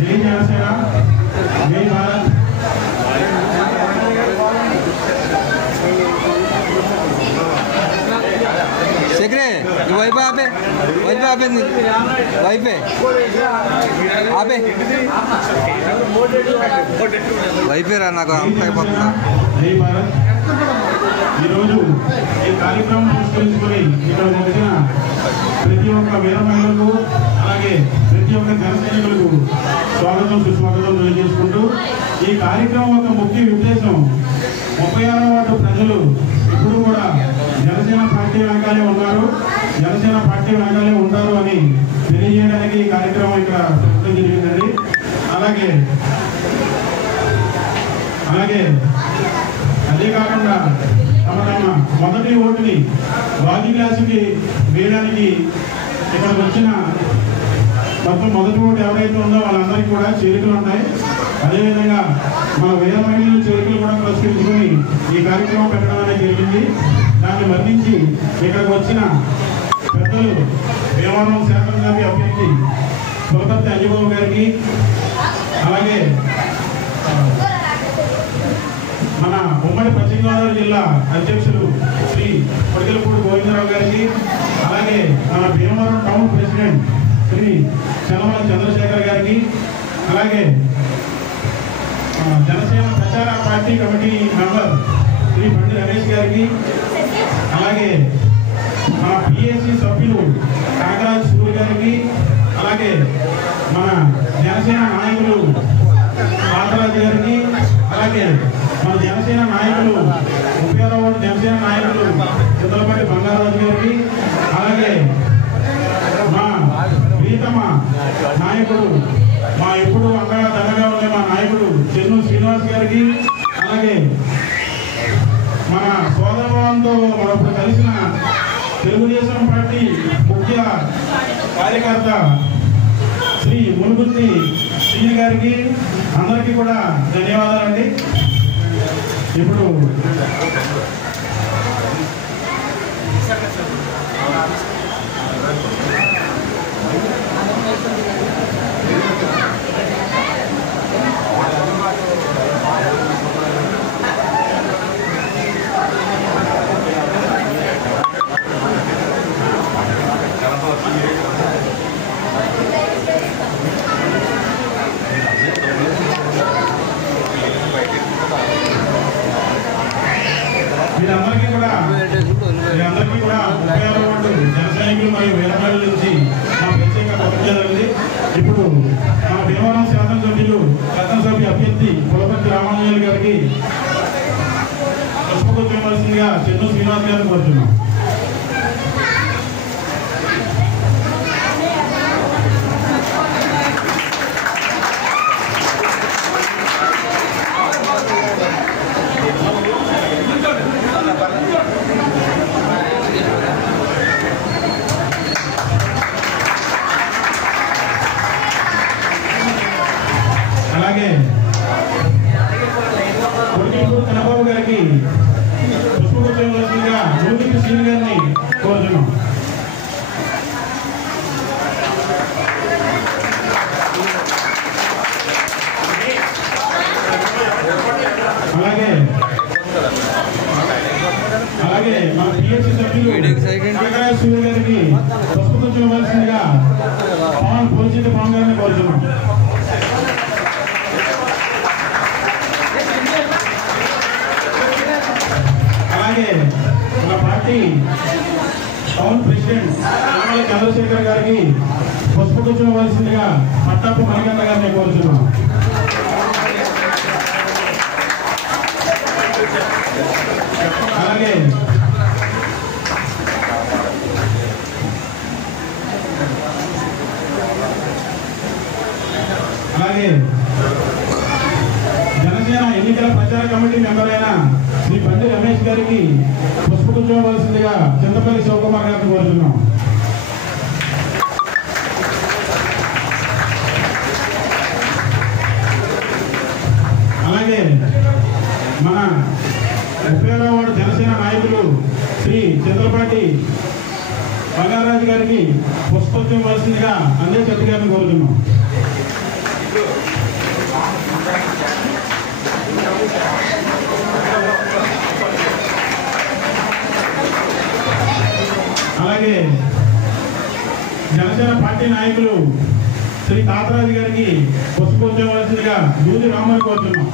जय जनसेना जय भारत शेखरे वही पे आबे वही पे आबे वही पे रहना को हम तक पता जय भारत ఈరోజు ఈ కార్యక్రమం పురస్కరించుకొని ఇక్కడ వచ్చిన ప్రతి ఒక్క వీర మహిళలకు అలాగే ప్రతి ఒక్క జన సైనికులకు స్వాగతం సుస్వాగతం తెలియజేసుకుంటూ ఈ కార్యక్రమం యొక్క ముఖ్య ఉద్దేశం 36వ వార్డు ప్రజలు ఇప్పుడు కూడా జనసేన పార్టీ వెనకాలే ఉన్నారు, జనసేన పార్టీ వెనకాలే ఉంటారు అని తెలియజేయడానికి ఈ కార్యక్రమం ఇక్కడ పెట్టడం జరిగిందండి. అలాగే అదే కాకుండా తమ మొదటి ఓటుని బాజీ క్లాసుకి వేయడానికి ఇక్కడ వచ్చిన మొత్తం మొదటి ఓటు ఎవరైతే ఉందో వాళ్ళందరికీ కూడా చేరికలు ఉంటాయి. అదేవిధంగా మన వేరే మహిళలు చేరికలు కూడా పురస్కరించుకొని ఈ కార్యక్రమం పెట్టడం అనేది జరిగింది. దాన్ని మరణించి ఇక్కడికి వచ్చిన పెద్దలు భీమవరం శాసనసభ్య అభ్యర్థి పులపర్తి అంజబాబు గారికి, అలాగే మన ఉమ్మడి పశ్చిమ గోదావరి జిల్లా అధ్యక్షులు శ్రీ కొడిగలపూడి గోవిందరావు గారికి, అలాగే మన భీమవరం టౌన్ ప్రెసిడెంట్ శ్రీ చలమల చంద్రశేఖర్ గారికి, అలాగే జనసేన ప్రచార పార్టీ కమిటీ మెంబర్ శ్రీ బండి రమేష్ గారికి, అలాగే మన పిఎస్సి సభ్యులు కాకరాజ్ సూర్య గారికి, అలాగే మన జనసేన నాయకులు పాతరాజు గారికి, అలాగే మన జనసేన నాయకులు 36వ వార్డు జనసేన నాయకులు చిత్తలపాటి బంగారాజు గారికి, అలాగే మా ప్రీతమ నాయకుడు మా ఎప్పుడు అంగగా దండగా ఉండే మా నాయకుడు చెన్ను శ్రీనివాస్ గారికి, అలాగే మన సోదరభావంతో మనప్పుడు కలిసిన తెలుగుదేశం పార్టీ ముఖ్య కార్యకర్త శ్రీ మునుగుర్తి శ్రీ గారికి అందరికీ కూడా ధన్యవాదాలండి. ఇప్పుడు మీరందరికీ కూడా 36వ వార్డు జన సైనికులు మరియు వీరమహిళల నుంచి మా ప్రత్యేక కృతజ్ఞతలు. ఇప్పుడు మా భీమవరం శాసనసభ్య అభ్యర్థి పులపర్తి రామాంజనేయులు గారికి పుష్పగుచ్చవలసిందిగా చెన్ను శ్రీనివాస్ గారిని కోరుతున్నాం. అలాగే కొడిగలపూడి కన్నబాబు గారికి పుష్పగుచ్చవలసిందిగా మునుగుర్తి శ్రీ గారిని కోరుతున్నాం. అలాగే మన పిఎస్సి సభ్యులు కాకరాజ్ సూర్య గారికి పుష్పగుచ్చవలసిందిగా పోల్చిత పవన్ గారిని కోరుతున్నాం. అలాగే మన party town president Chalamala Chandrasekhar గారికి పుష్పగుచ్చవలసిందిగా పట్టపు మణికంఠ గారిని కోరుతున్నాం. అలాగే జనసేన ఎన్నికల ప్రచార కమిటీ మెంబర్ అయిన శ్రీ బండి రమేష్ గారికి పుష్పగుచ్చవలసిందిగా చింతపల్లి శివకుమార్ గారిని కోరుతున్నాం. అలాగే మన 36వ వార్డు జనసేన నాయకులు శ్రీ చంద్రపాటి బంగారాజు గారికి పుష్పత్వం ఇవ్వాల్సిందిగా అందే చెట్టు గారిని కోరుతున్నాం. అలాగే జనసేన పార్టీ నాయకులు శ్రీ తాతరాజు గారికి పుష్పత్వం ఇవ్వాల్సిందిగా దూది రామని కోరుతున్నాం.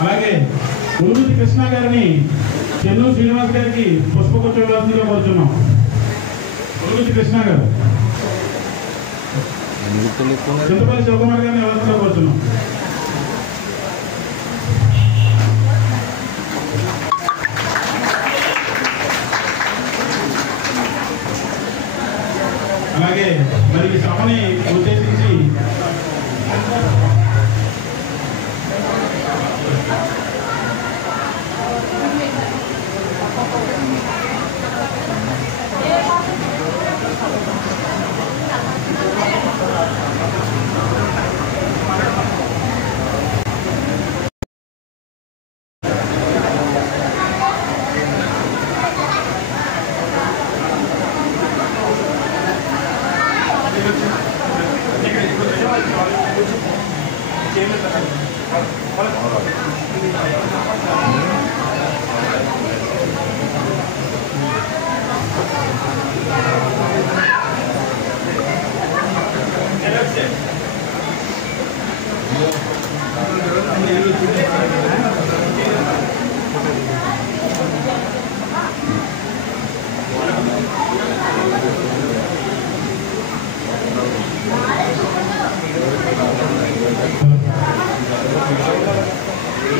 అలాగే ఉలుగుతి కృష్ణ గారిని చెన్నూరు శ్రీనివాస్ గారికి పుష్పగుచ్చం ఇవ్వాల్సిందిగా కోరుతున్నాం. ఉలుగుతి కృష్ణ గారు చింతపల్లి శివకుమార్ గారిని ఇవ్వాల్సిందిగా కోరుతున్నాం. అలాగే మరి ఈ సభని ఉద్దేశించి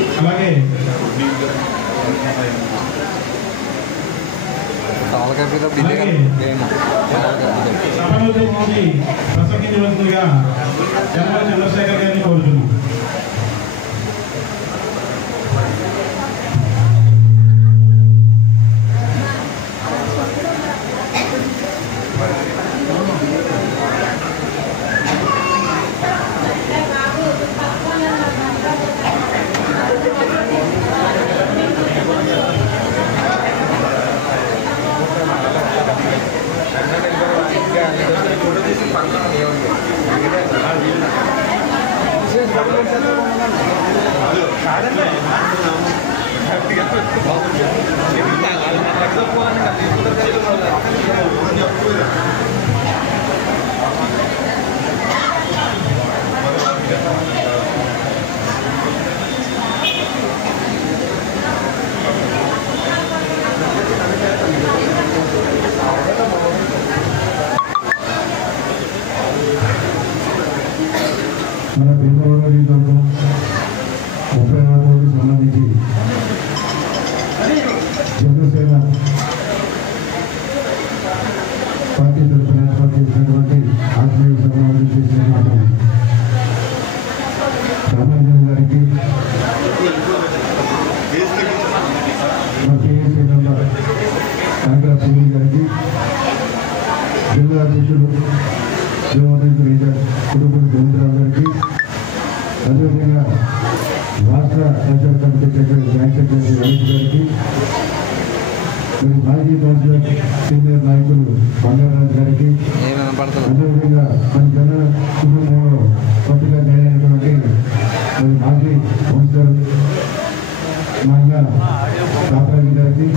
అలాగే సభనుద్దేశించి ప్రసంగించవలసిందిగా చంద్రశేఖర్ గారిని కోరుతున్నాం. మన భీమవరం ఉపయోగాలకు సంబంధించి జనసేన పార్టీ తరఫున ఏర్పాటు చేసినటువంటి ఆత్మీయ సమావేశం చేసినటువంటి రామాంజన్ గారికి కేఎస్సీ మెంబర్ కాంగ్రా సునీల్ గారికి జిల్లా అధ్యక్షుడు రేంజర్ కుటుంబుడు గోవిందరావు గారికి అదేవిధంగా రాష్ట్ర culture committee secretary joint secretary Ramesh గారికి మరి మాజీ కౌన్సిలర్ సీనియర్ నాయకులు బంగారాజు గారికి అదేవిధంగా మన జన కుటుంబంలో కొత్తగా జాయిన్ అయినటువంటి మరి మాజీ కౌన్సిలర్ మహిళా తాపరాజు గారికి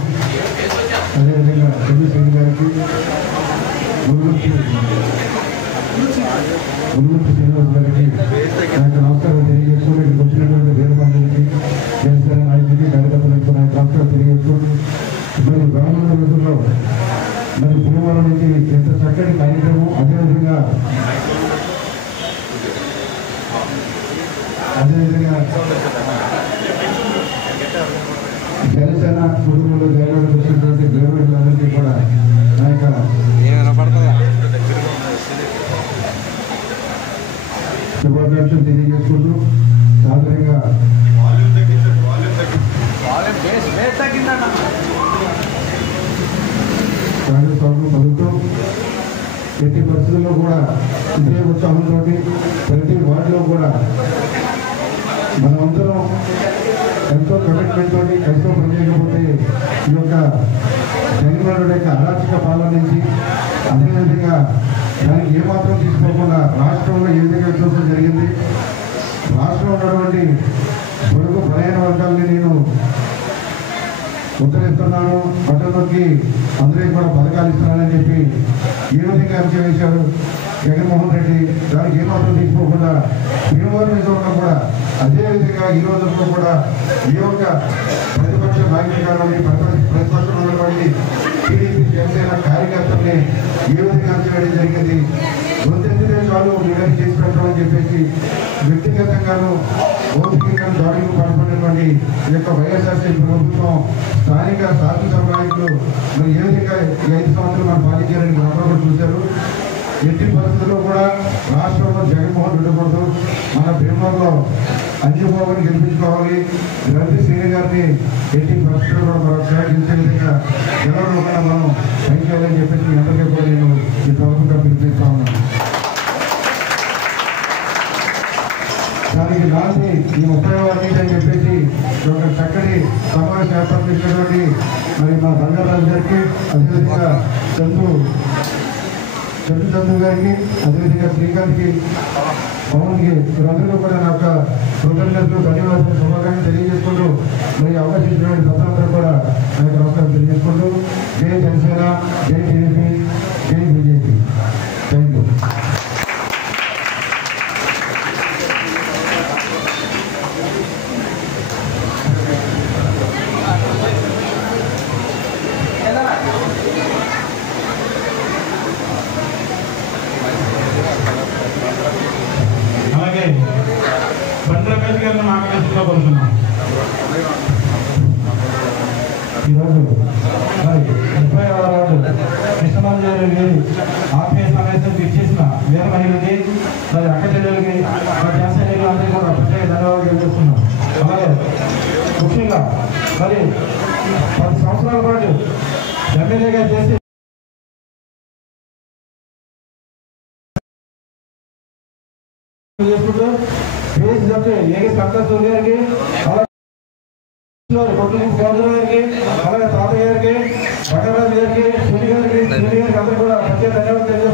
అదేవిధంగా చంద్రశేఖర్ గారికి మునుగంటి శ్రీనివాస్ గారికి నాకు నమస్కారం తెలియజేసుకుని ఇక్కడికి వచ్చినటువంటి వేరే మందికి జనసేన నాయకుడికి కార్యకర్తలకు నాకు నమస్కారం తెలియజేసుకుని మరి రానున్న రోజుల్లో మరి భీమవరం నుంచి ఎంత చక్కటి కార్యక్రమం అదేవిధంగా జనసేన కుటుంబంలో జగన్ వచ్చినటువంటి గవర్నమెంట్లందరికీ కూడా నా యొక్క శుభాకాంక్షలు తెలియజేసుకుంటూ సాధారణంగా కాంగ్రెస్ పలుకుతూ ఎట్టి పరిస్థితుల్లో కూడా ఇదే ఉత్సాహంతో ప్రతి వార్డులో కూడా మనమందరం ఎంతో కమిట్మెంట్ తోటి కష్టం పనిచేయకపోతే ఈ యొక్క జగన్మోహన్ యొక్క అరాచక పాలన నుంచి అదేవిధంగా దానికి ఏమాత్రం తీసుకోకుండా రాష్ట్రంలో ఏ విధంగా విధ్వంసం జరిగింది, రాష్ట్రంలో ఉన్నటువంటి పొరుగు బలహీన వర్గాల్ని నేను ఉత్తరిస్తున్నాను, పట్టణంలోకి అందరికీ కూడా పథకాలు ఇస్తున్నానని చెప్పి ఏ విధంగా అంచనా వేశారు జగన్మోహన్ రెడ్డి. దానికి ఏమాత్రం తీసుకోకుండా భీమవరం నిజంలో కూడా అదేవిధంగా ఈ రోజుల్లో కూడా ఈ యొక్క ప్రతిపక్ష నాయకులు ప్రతిపక్షం ఉన్నటువంటి టీడీపీ జనసేన కార్యకర్తల్ని ఏ విధంగా అంచనా వేయడం జరిగింది. గొంతెత్తితే చాలు మీరు చేసి పెట్టామని చెప్పేసి వ్యక్తిగతంగాను భౌతికంగాను దాడులకు పాల్పడినటువంటి ఈ యొక్క వైఎస్ఆర్సీపీ ప్రభుత్వం స్థానిక శాసనసభ నాయకులు మరి ఏ విధంగా ఈ 5 సంవత్సరాలు మనం పాలించారని అందరూ చూశారు. ఎట్టి పరిస్థితుల్లో కూడా రాష్ట్రంలో జగన్మోహన్ ఉండకూడదు, మన భీమవరంలో అంజుబాబుని గెలిపించుకోవాలి, రవి శ్రీని గారిని ఎట్టి పరిస్థితుల్లో కూడా మరొకసారి గెలిచే విధంగా గెలవడంలో కూడా మనం పనిచేయాలని చెప్పేసి మీ అందరికీ కూడా నేను ఈ ప్రభుత్వంగా పిలిపిస్తా ఉన్నాను. దానికి నాటి ఈ 30వ అని చెప్పేసి ఒక చక్కటి సమావేశం ఏర్పాటు చేసినటువంటి మరి మా బంగారాజు గారికి, అదేవిధంగా చంద్రు గారికి, అదేవిధంగా శ్రీకాంత్కి, పవన్కి, వీరందరికీ కూడా నా యొక్క కృతజ్ఞతలు ధన్యవాదాలు శుభాకాంక్షలు తెలియజేసుకుంటూ మరి అవకాశం ఇచ్చినటువంటి ప్రజలందరూ కూడా నా యొక్క నమస్కారం తెలియజేసుకుంటూ జై జనసేన, జై టీడీపీ, జై బీజేపీ. Thank you. అలాగే బండి రమేష్ గారిని మాట్లాడుతూ కోరుతున్నాం. ఈరోజు మరి 30వ వార్డు కృష్ణమంజరికి ఆత్మీయ సమావేశం ఇచ్చేసిన వీర మహిళకి, మరి అక్క చెల్లెలకి, మరి జనసైనికులు అందరికీ కూడా ప్రత్యేక ధన్యవాదాలు తెలియజేస్తున్నాం. అలాగే ముఖ్యంగా మరి 10 సంవత్సరాల పాటు ఎమ్మెల్యేగా చేసి చేసుకుంటూ ఏగే సంతోష్ గారికి, అలాగే తాతయ్య గారికి, బంగారాజు గారికి, సూర్య గారికి అందరూ కూడా ప్రత్యేక ధన్యవాదాలు.